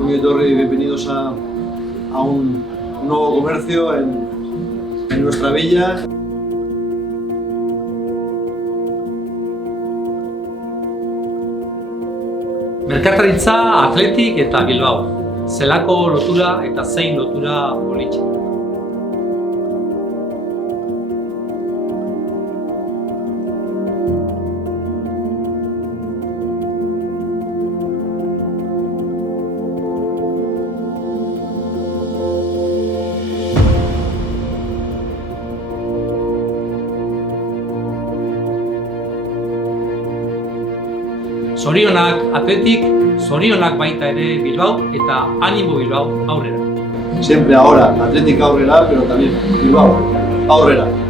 Ongi etorri, bienvenidos a un nuevo comercio en nuestra villa. Merkataritza, Athletic eta Bilbao. Zelako lotura eta zein lotura politxe. Zorionak Athletic, zorionak baita ere Bilbao eta Animo Bilbao aurrera. Siempre ahora, Athletic aurrera, pero también Bilbao aurrera.